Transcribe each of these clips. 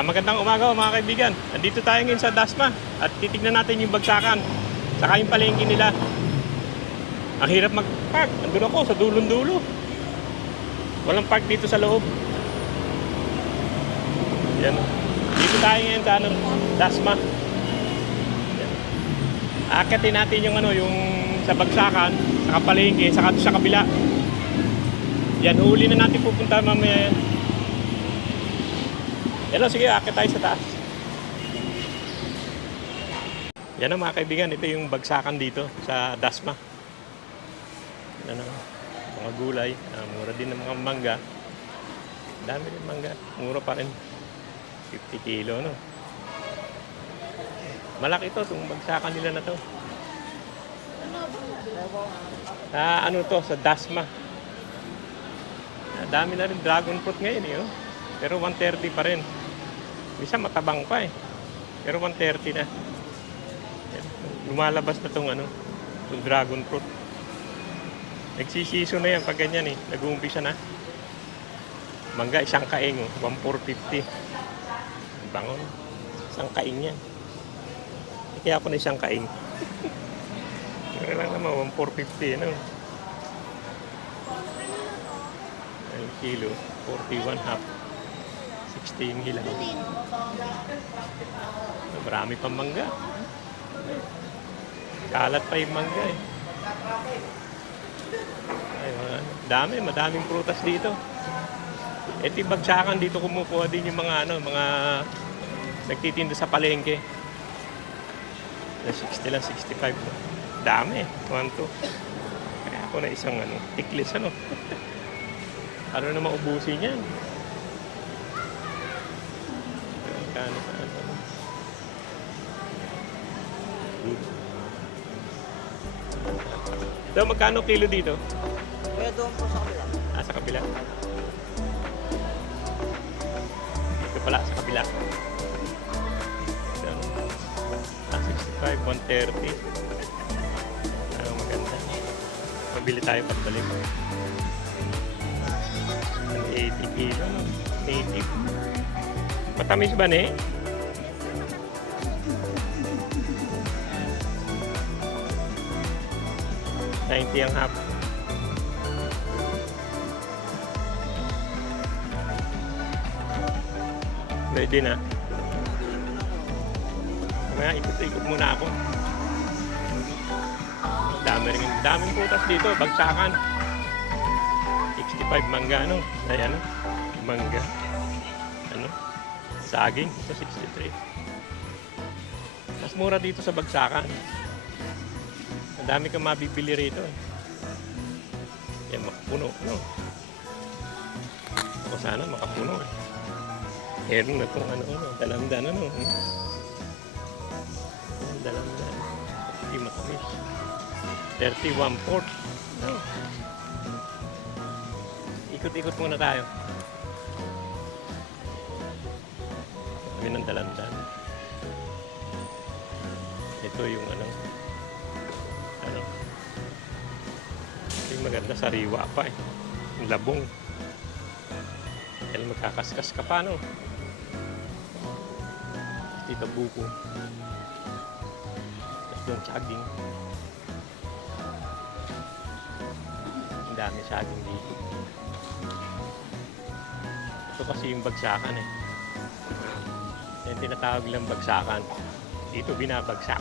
Magandang umaga mga kaibigan. Nandito tayo ngayon sa Dasma at titignan natin yung bagsakan. Saka yung palengke nila. Ang hirap mag-park. Nandun ako sa dulong-dulo. Walang park dito sa loob. Yan. Dito tayo ngayon sa Dasma. Yan. Aakyatin natin yung yung sa bagsakan, sa palengke, saka sa kabila. Yan, huli na natin pupunta mamaya yan. Yan o, sige, akit tayo sa taas. Yan o mga kaibigan, ito yung bagsakan dito sa Dasma. Yan o, mga gulay, mura din ng mga mangga. Dami rin mangga, mura pa rin. 50 kilo, no? Malaki to, itong bagsakan nila na to. Ano to, sa Dasma. Dami na rin dragon fruit ngayon eh, oh. Pero 130 pa rin. Isa matabang pa eh. Pero 130 na. Lumalabas na tong tong dragon fruit. Nagsisiso na yan pag ganyan eh. Nag-uumpisa na. Mangga, isang kaing, 1,450. Bangon. Isang kaing yan. Kaya ako na isang kaing. Kaya lang naman, 1,450, ano? Ang kilo, 41 half. 16 hilaw. Marami pang mangga. Kalat pa yung mangga eh. Ay, madaming prutas dito. Ito yung bagsakan dito, kumukuha din yung mga mga nagtitinda sa palengke. Na 60 lang, 65. Dami eh. 1, 2. Kaya ako na isang tiklis Ano na maubusin yan? So, magkano kilo dito? Kaya doon po sa kabila. Sa kabila. Dito pala, sa kabila. 65, 130. Maganda. Mabili tayo pagbalik. 80 kilo, no? 80. Matamis ba ne? $90 ang half. Pwede na. Kaya ikot-ikot muna ako. Daming putas dito, bagsakan. 65 mangga, Ayan, mangga. Saging, ito 63. Mas mura dito sa bagsakan. Ang dami kang mabibili rito. Yan, makapuno, O sana makapuno eh. Meron na itong dalamdan, dalamdan. Hindi matamis. 31 port. Ikot-ikot muna tayo. Kami ng dalamdan. Ito yung yung maganda, sariwa pa eh. Yung labong. Kaya magkakaskas ka pa, Dito buko. Tapos doon saging. Ang dami saging dito. Ito kasi yung bagsakan eh. Yung tinatawag lang bagsakan. Dito binabagsak.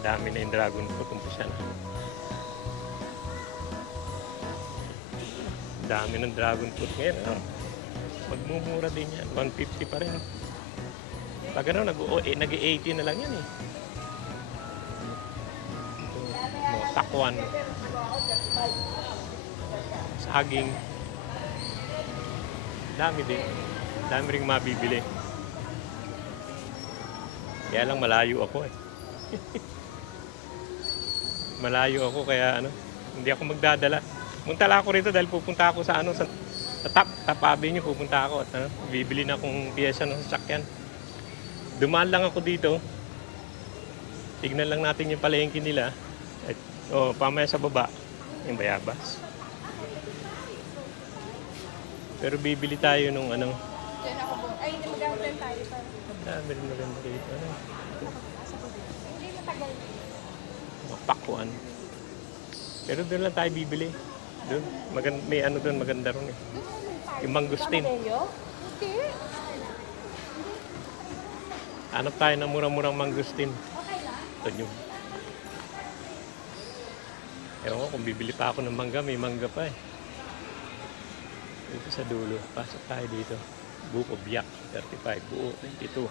Dami na yung dragon fruit. Umpisa na. Dami ng dragon fruit ngayon. Magmumura din yan. 150 pa rin. Pag nag-80 na lang yan eh. Takwan. Saging. Dami din. Dami ring mabibili. Kaya lang malayo ako eh. Malayo ako kaya hindi ako magdadala. Pumunta ako rito dahil pupunta ako sa Top Avenue, pupunta ako at bibili na akong piyesa ng sasakyan. Dumaan lang ako dito. Tignan lang natin yung palengke nila. At pamaya sa baba, yung bayabas. Pero bibili tayo nung Diyan ako po. Ay, hindi mag-attend tayo para. Ang dami rin maganda dito. Ano? Hindi matagal. Mapakwan. Pero doon lang tayo bibili. Doon. May ano doon, maganda ron eh. Yung mangustin. Hindi. Hanap tayo ng murang-murang mangustin. Ito yung. Ewan ko kung bibili pa ako ng mangga, may mangga pa eh. Dito sa dulo. Pasok tayo dito. Buko biyak. 35. Buo. 22.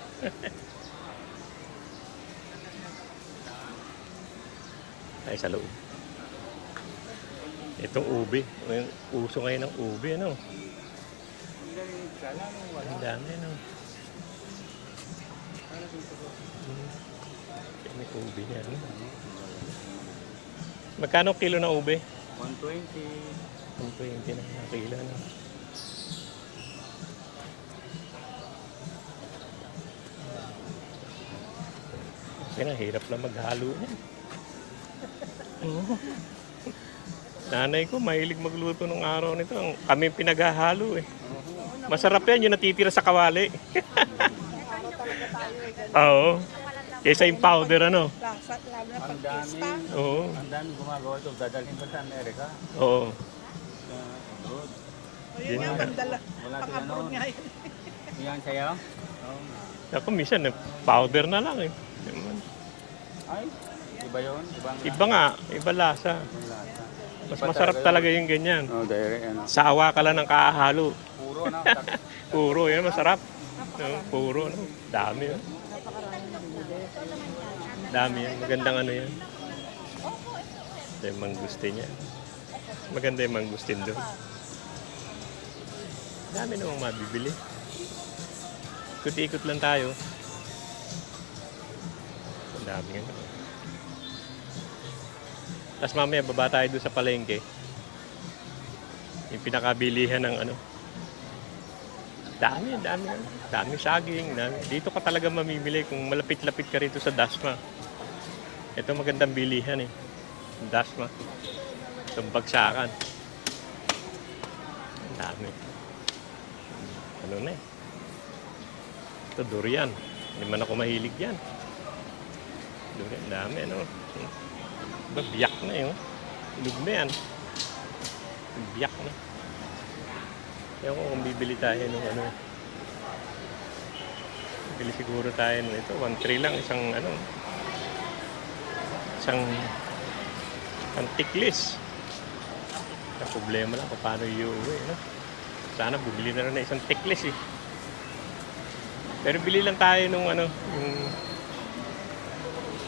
Tayo sa loob. Itong ube. Yung uso ngayon ng ube. Ano? Ang dami. Ano? May ube niya. Ano? Magkano kilo ng ube? 120. 120 na kilo. Ano? Kasi hirap lang maghalo niya. Oo. Nanay ko, mahilig magluto ng araw nito. Kami pinaghahalo eh. Masarap yan, yung natitira sa kawali. Oo. Kaysa yung powder, ano? Lasa, lalo na Ang pag-pista. dami. Oo. Ang dami gumagawa ito. Dadalhin pa sa Amerika. Oo. Sa abroad. Ayun nga, pandala. Wala sila Pang-abroad noon. nga yun. Yan sa'yo? Oo. Ako minsan, powder na lang eh. Ay, iba yun? Ibang Iba nga, iba lasa. lasa. Mas Iba masarap talaga yung ganyan. Oh, dahil ano. Sawa ka lang ng kahalo. Puro na. Puro, yan masarap. No, puro, no? Dami yun. Dami yan. Magandang ano yan. Ito yung mangustin niya. Maganda yung mangustin doon. Dami namang mabibili. Ikot-ikot lang tayo. Ang dami nga. Tapos mamaya baba tayo doon sa palengke. Yung pinakabilihan ng ano. Dami, dami. Dami saging. Dami. Dito ka talaga mamimili kung malapit-lapit ka rito sa Dasma. Ito magandang bilihan eh. Dasma. Itong bagsakan. Ang dami. Ano na eh. Ito durian. Hindi man ako mahilig yan. Durian, dami ano. Biyak na yun. Ilog na yan. Biyak na. Kaya kung bibili tayo ng ano. Bibili siguro tayo ng ito. 1.3 lang. Isang ano. Isang tiklis. Ang problema lang kung paano iuwi. No? Sana bibili na rin na isang tiklis eh. Pero bili lang tayo nung ano. Yung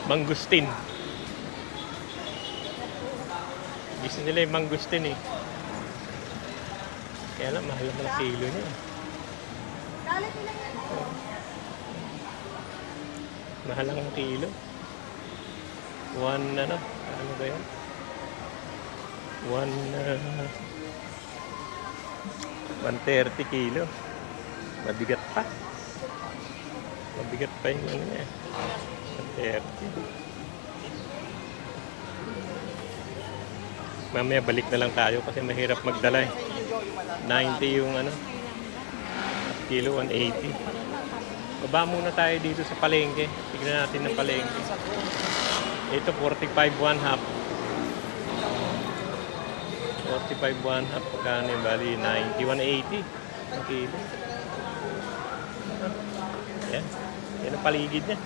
mangustin. Gusto nila yung mangustin eh. Kaya lang, mahal naman ang kilo niya. Mahal lang ang kilo. Ano ba yun? 130 kilo. Mabigat pa. Mabigat pa yung ano niya. 130. Mamaya balik na lang tayo kasi mahirap magdala eh. 90 yung ano. Kilo 180. Baba muna tayo dito sa palengke. Tignan natin ng palengke. Ito 45 1 half. 45 1 half. Pagkano yung bali 90 180 ang kilo. Yan. Yan ang paligid niya.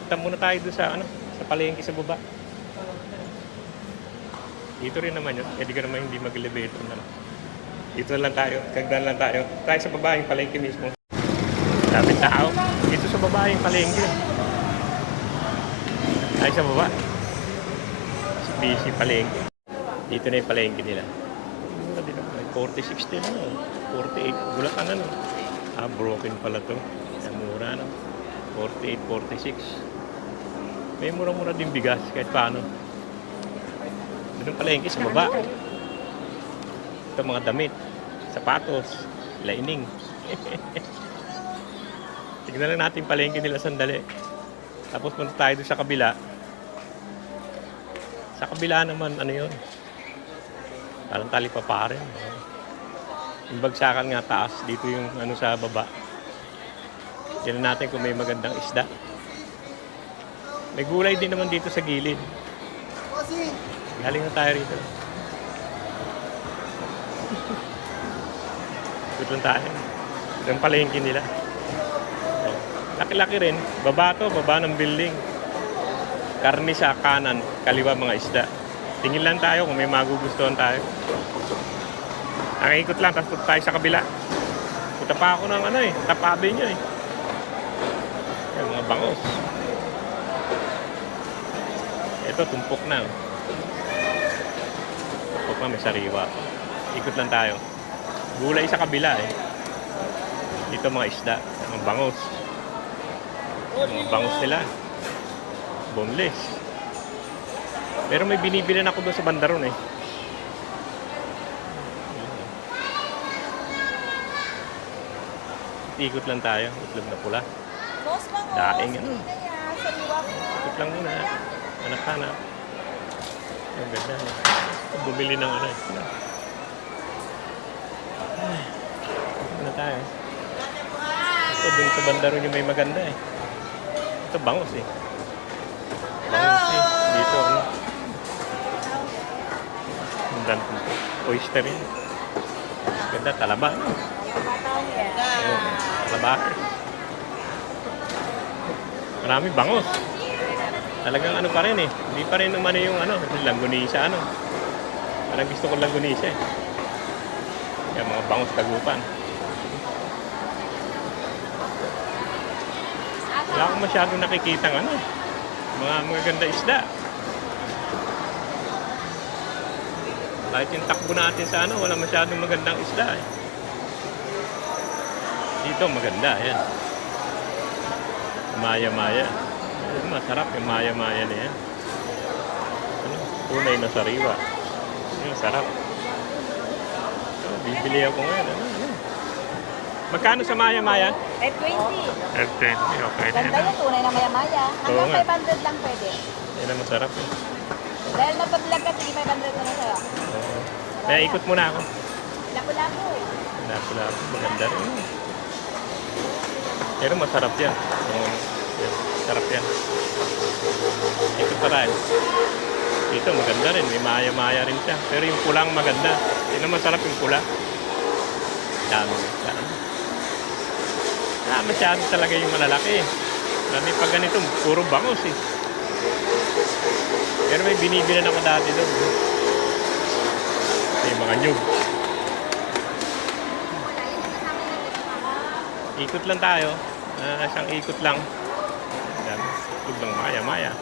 Punta muna tayo doon sa ano, sa palengke sa baba. Dito rin naman yun. Pwede ka naman hindi mag-elevator na lang. Dito lang tayo. Kagdan lang tayo. Tayo sa baba yung palengke mismo. Daming tao. Dito sa baba yung palengke. Tayo sa baba. Sa busy palengke. Dito na yung palengke nila. Mura din ako. 40, 60 na. 48. Bulacan na. Broken pala to. Mura na. 48, 46. May mura-mura din bigas kahit paano. Doon palengke sa baba. Ito mga damit, sapatos, lining. Tignan lang natin palengke nila sandali. Tapos punta tayo doon sa kabila. Sa kabila naman, ano yun? Parang tali pa pa rin. Yung bagsakan nga taas, dito yung ano sa baba. Tignan natin kung may magandang isda. May gulay din naman dito sa gilid. Galing na tayo rito. Ito lang tayo. Ito ang palengke nila. Laki-laki rin. Baba to, baba ng building. Karni sa kanan, kaliwa mga isda. Tingin lang tayo kung may magugustuhan tayo. Nakikot lang, tapos tayo sa kabila. Punta pa ako ng ano eh, tapabi niya eh. Yan, mga bangos. Ito, tumpok na. Tumpok na, may sariwa. Ikot lang tayo. Gulay sa kabila eh. Dito mga isda, mga bangos. Mga bangos nila. Boneless. Pero may binibilan ako doon sa bandaron eh. Ikot lang tayo. Itlog na pula. Boss, bangos. Daing ano. Kaya, sariwa ko. Ikot lang muna. Anak-anak. Ang ganda. Bumili ng ano eh. Ay, ikot na tayo. Ito dun sa bandaron yung may maganda eh. Ito bangos eh. Bangos eh. Dito ano. Ang dan oyster yun. Ganda, talaba. No? Oh, talaba. Marami bangos. Talagang ano pa rin eh. Hindi pa rin naman yung ano, langgunisa ano. Parang gusto ko langgunisa eh. Yan mga bangos tagupan. Wala akong masyadong nakikitang ano. Mga magaganda isda. Kahit yung takbo natin sa ano, wala masyadong magandang isda eh. Dito maganda, yan. Maya-maya. Masarap yung maya-maya na yan. Ano, tunay na sariwa. Yung sarap. So, bibili ako ngayon. Ano. Magkano sa maya-maya? F20. F20, okay. Ganda yun, tunay na maya-maya. Oo nga. Hanggang 500 lang pwede. Yan ang masarap eh. Dahil mapag-vlog ka, sige 500 na lang sa'yo. Oo. Kaya ikot muna ako. Lapu-lapu. Lapu-lapu, maganda rin. Pero masarap yan. Yan, sarap yan. Ikot pa tayo. Dito maganda rin, may maya-maya rin siya. Pero yung pulang maganda. Yun ang masarap yung pula. Dami. Masyado talaga yung malalaki. Marami pag ganito, puro bangos eh. Pero may binibilan ako dati doon. May mga nyug. Ikot lang tayo. Isang ikot lang. Yan. Ikot lang maya-maya.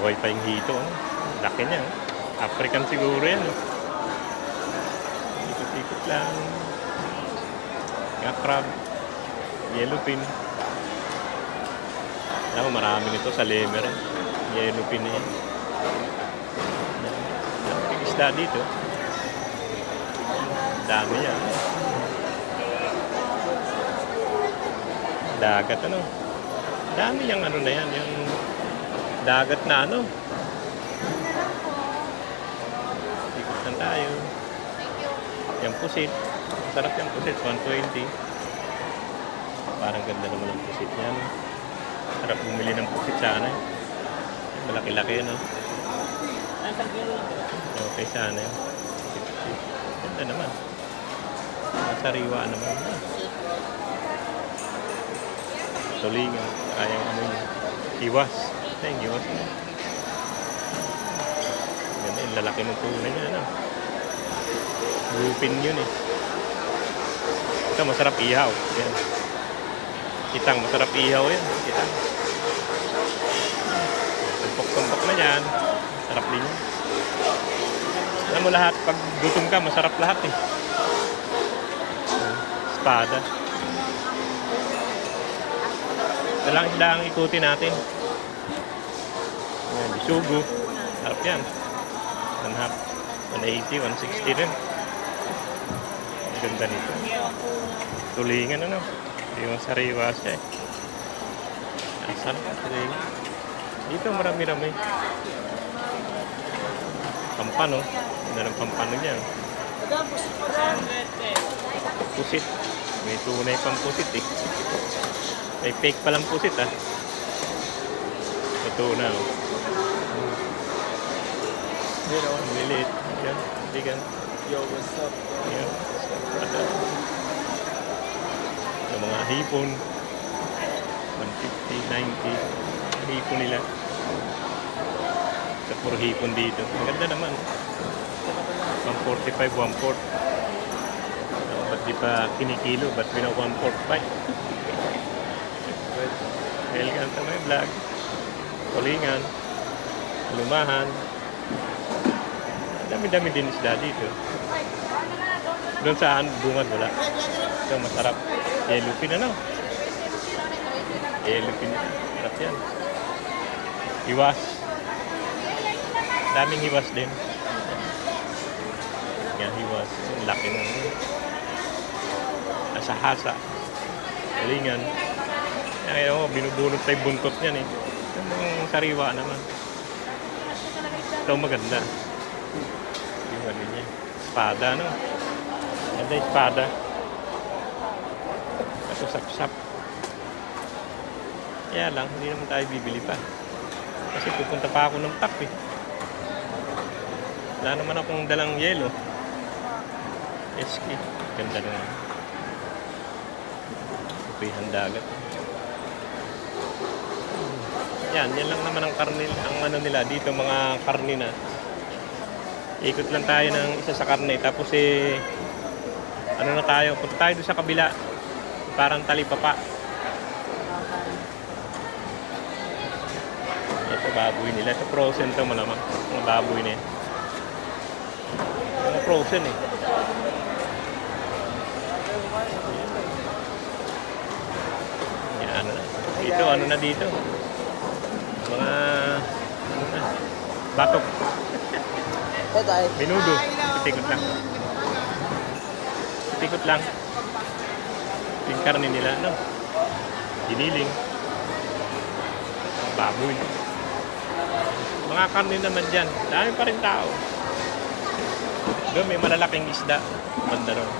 Buhay pa yung hito. Laki niya. African siguro yan. Ikot-ikot lang. Nga crab. Yellowfin. Ako marami nito sa Lemer. Yellowfin yan. Yung isda dito. Dami yan. Dagat ano. Dami yung ano na yan. Yung dagat na ano. Ikot lang tayo. Yung pusit. Masarap yung pusit. 120. Parang ganda naman ang pusit yan. Sarap bumili ng pusit sana. Malaki-laki no. Okay sana yun. Ganda naman. Masariwa naman. Tulingan. Kayang ano yun. Iwas. Yung iwas na. Ganda yung lalaki ng tunay niya. Ano? Bupin yun eh. Ito masarap ihaw. Yan. Kitang masarap ihaw yan. Kitang. Tumpok-tumpok na yan. Sarap din yan. Alam mo lahat, pag gutom ka, masarap lahat eh. Espada. Ito lang isda ang ikutin natin. Ayan, bisugo. Sarap yan. 180, 160 rin. Ang ganda nito. Tulingan ano. Yung sariwa siya eh. Asan? Tulingan. Dito marami-rami. Pampano. Ganda ng pampano niya. Pusit. May tunay pang pusit eh. May fake palang pusit ah. Ito na oh. Yan oh, maliit. Yan, bigan. Yo, what's up? Yan. Yung mga hipon. 150, 90. Hipon nila. Sa puro hipon dito. Maganda naman. 145, 1/4. Ba't di pa kinikilo? Ba't bina 1/4 pa? Welcome to my vlog. Kulingan. Lumahan. Dami-dami din isda dito. Doon saan bungad wala. Ito masarap. Yellowfin ano? Yellowfin. Sarap yan. Iwas. Daming iwas din. Yan, iwas. Ang laki ng nasa hasa. Kulingan. Yan, binubunot tayo buntot niyan eh. Yung sariwa naman. Ito maganda. Yung ano niya. Espada, no? Ganda yung espada. Kaso sap-sap. Kaya lang, hindi naman tayo bibili pa. Kasi pupunta pa ako ng TAP eh. Wala naman akong dalang yelo. Eski. Ganda naman. Upihan dagat. Yan lang naman ang karne, ang ano nila dito, mga karne na. Ikot lang tayo ng isa sa karne, tapos ano na tayo, punta tayo doon sa kabila. Parang talipapa. Ito baboy nila, ito frozen to malamang. Mga baboy na yan. Mga frozen eh. Yan, ano na. Dito, ano na dito. Mga ano na, batok. Menudo. Tikot lang. Tikot lang. Yung karne nila, no? Giniling. Baboy. Mga karne naman dyan. Dami pa rin tao. Doon may malalaking isda. Banda ron.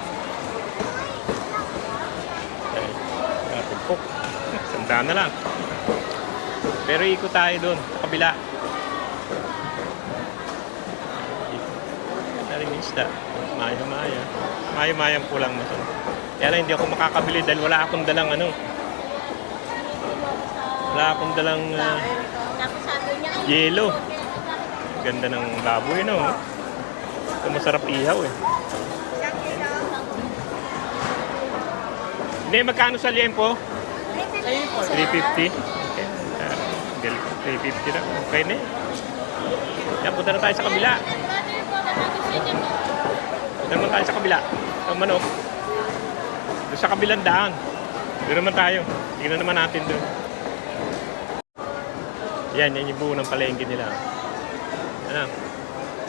Mga pugpok. Sandaan na lang. Pero ikot tayo doon, sa kabila. Ganda rin isda. Maya-maya. Maya-mayang pulang masarap. Kaya lang hindi ako makakabili dahil wala akong dalang ano. Wala akong dalang yelo. Ganda ng baboy, no? Ito masarap ihaw eh. Hindi, magkano sa liempo? 350. Okay. 350 na. Okay na eh. Yan, punta na tayo sa kabila. Punta naman tayo sa kabila. Ang manok. Doon sa kabilang daan. Doon naman tayo. Tingnan naman natin doon. Yan yung buo ng palengke nila. Ano?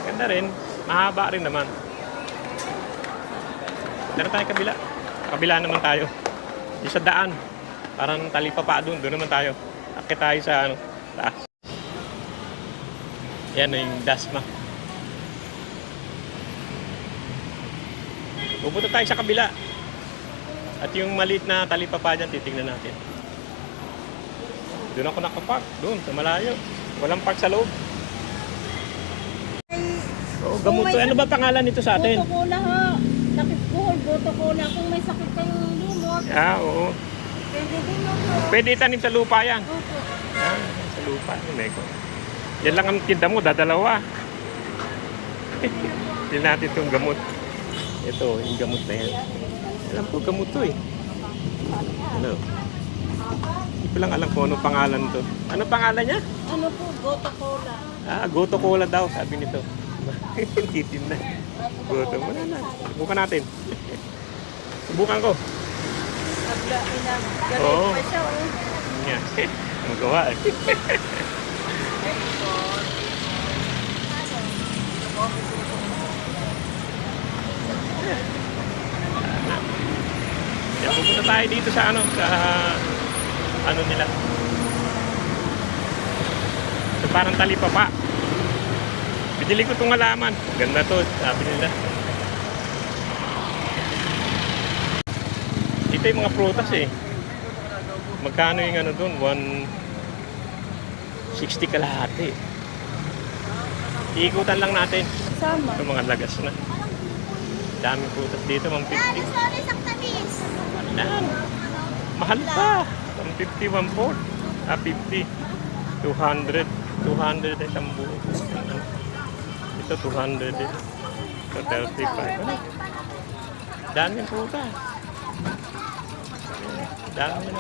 Ganda rin. Mahaba rin naman. Punta na tayo kabila. Kabila naman tayo. Yung sa daan. Parang talipapa doon. Doon naman tayo. Akit tayo sa ano, taas. Yan yung dasma. Pupunta tayo sa kabila. At yung maliit na talipapa dyan, titignan natin. Doon ako nakapark. Doon, sa malayo. Walang park sa loob. Oh, gamot to. Ano ba pangalan nito sa atin? Boto cola ho. Sakit buhol, boto cola. Kung may sakit kayong limot, Ah, oo. pwede din ho. Pwede itanim sa lupa yan. Opo. Ah, sa lupa. Ko. Yan lang ang tinda mo, dadalawa. Hindi natin itong gamot. Ito, yung gamot na yan. Alam ko, gamot to eh. Ano? Hindi ko lang alam kung anong pangalan to. Ano pangalan niya? Ano po, boto cola. Ah, Goto Cola daw, sabi nito. Titin na. Goto mo na. Subukan natin. Subukan ko. Abla, inang. Oo. Galing pa siya, oh. Yan. Ang gawa eh. Yan, pupunta tayo dito sa ano, sa ano nila. So, parang talipapa. Bibili ko itong halaman. Ganda to, sabi nila. Ito yung mga prutas eh. Magkano yung ano doon? 160 kalahati. Iikutan lang natin. Sama. Ito mga lagas na. Daming prutas dito, 150. Sorry, saktamis. Yan. Mahal pa. 150, 140. 50. 200. 200 ay isang buo. Ito 200 eh. Ito 35. Ano? Daming prutas. Dami na.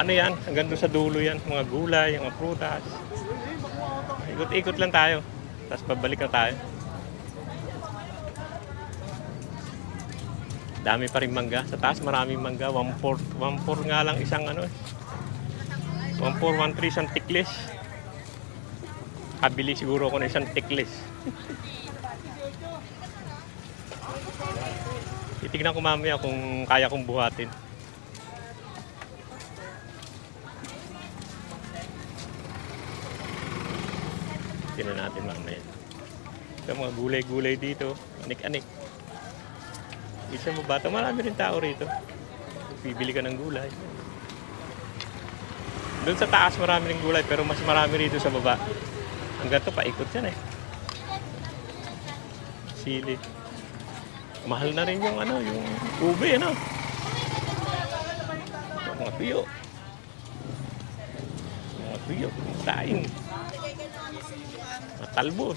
Ano yan? Hanggang doon sa dulo yan. Mga gulay, mga prutas. Ikot-ikot lang tayo. Tapos babalik na tayo. Dami pa rin mangga. Sa taas maraming mangga. 1-4 nga lang isang ano eh. 1-4, 1-3 isang tiklis. Kabili siguro ako na isang tiklis. Titignan ko mamaya kung kaya kong buhatin. Tignan natin mamaya. Ito mga gulay-gulay dito. Anik-anik. Isa mo bata, marami rin tao rito. Bibili ka ng gulay. Doon sa taas marami rin gulay pero mas marami rito sa baba. Hanggang to paikot yan eh. Sili. Mahal na rin yung ano, yung ube ano. Mga tuyo. Mga tuyo, saing. Mga talbos.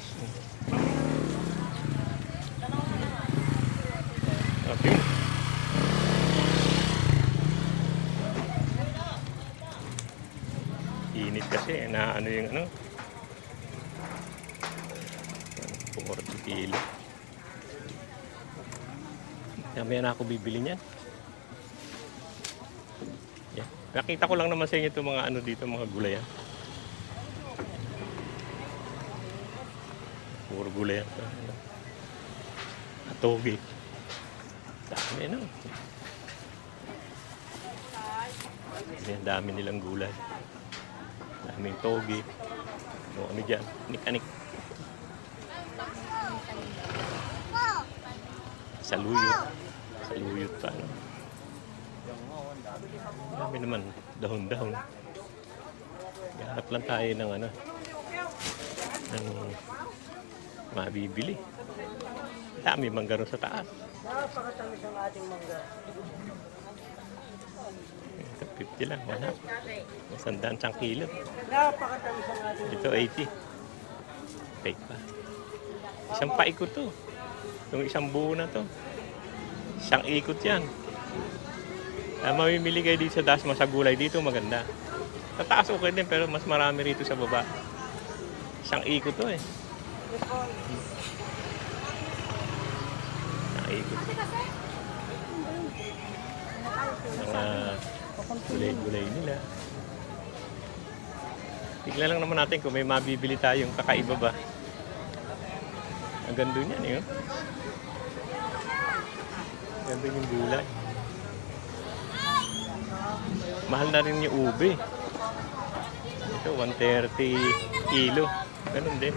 Okay. Init kasi na ano yung ano. 40 kilo. Mamaya na ako bibili niyan. Yeah. Nakita ko lang naman sa inyo itong mga ano dito, mga gulay. Puro gulay. Atogi. Dami no. Yan, dami nilang gulay. Daming togi. Ano dyan? Anik-anik. Saluyot. Saluyot pa. Ano? Dami naman. Dahon-dahon. Gahanap lang tayo ng ano. Ng mabibili. Dami mangga sa taas. Napakatamis ang ating mangga. Ito 50 lang. Wala. Masandaan siyang kilo. Napakatamis ang ating Ito 80. Fake pa. Isang paikot to. Itong isang buo na to. Isang ikot yan. Mamimili kayo dito sa Dasma sa gulay dito maganda. Sa taas okay din pero mas marami rito sa baba. Isang ikot to eh. Isang ikot. Mga gulay-gulay nila. Tignan lang naman natin kung may mabibili tayong kakaiba ba. Ang ganda niyan eh. Ang ganda yung gulay. Mahal na rin yung ube. Ito 130 kilo. Ganun din.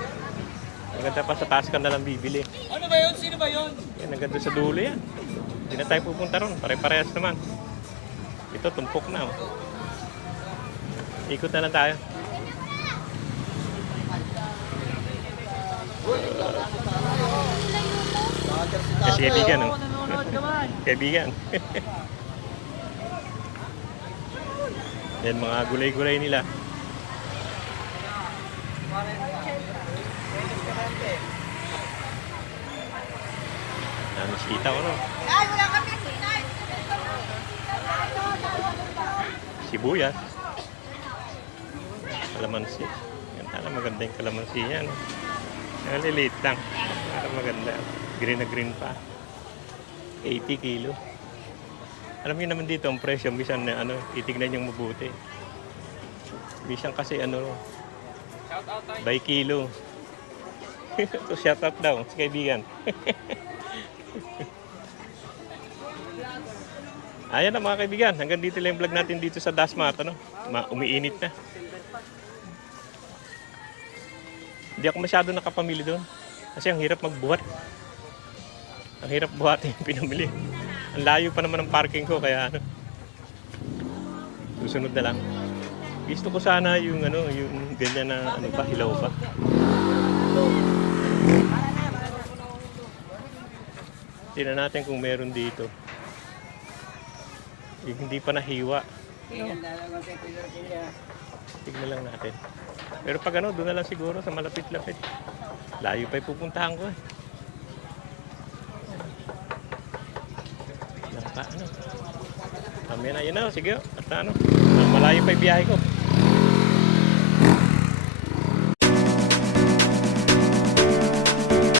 Ang ganda pa sa taas ka na lang bibili. Ano ba yun? Sino ba yun? Yan, ang ganda sa dulo yan. Hindi na tayo pupunta ron. Pare-parehas naman. Ito, tumpok na. Oh. Ikot na lang tayo. Kasi kaibigan, no? Kaibigan. Yan, mga gulay-gulay nila. Dami sitaw, no? Sibuyas. Kalamansi. Yan, sana maganda yung kalamansi yan. Naliliit lang. Para maganda. Green na green pa. 80 kilo. Alam niyo naman dito ang presyo. Bisan na ano, titignan yung mabuti. Bisan kasi ano, by kilo. So shout out daw sa kaibigan. Ayan na mga kaibigan, hanggang dito lang yung vlog natin dito sa Dasma at ano, umiinit na. Hindi ako masyado nakapamili doon. Kasi ang hirap magbuhat. Ang hirap buhatin yung pinamili. Ang layo pa naman ng parking ko, kaya ano. Susunod na lang. Gusto ko sana yung ano, yung ganyan na ano pa, hilaw pa. Tingnan natin kung meron dito. Yung hindi pa nahiwa. Tignan lang natin. Pero pag ano, doon na lang siguro sa malapit-lapit. Layo pa yung pupuntahan ko eh. Ano? Mamaya na, yun na, sige. At ano, malayo pa yung biyahe ko.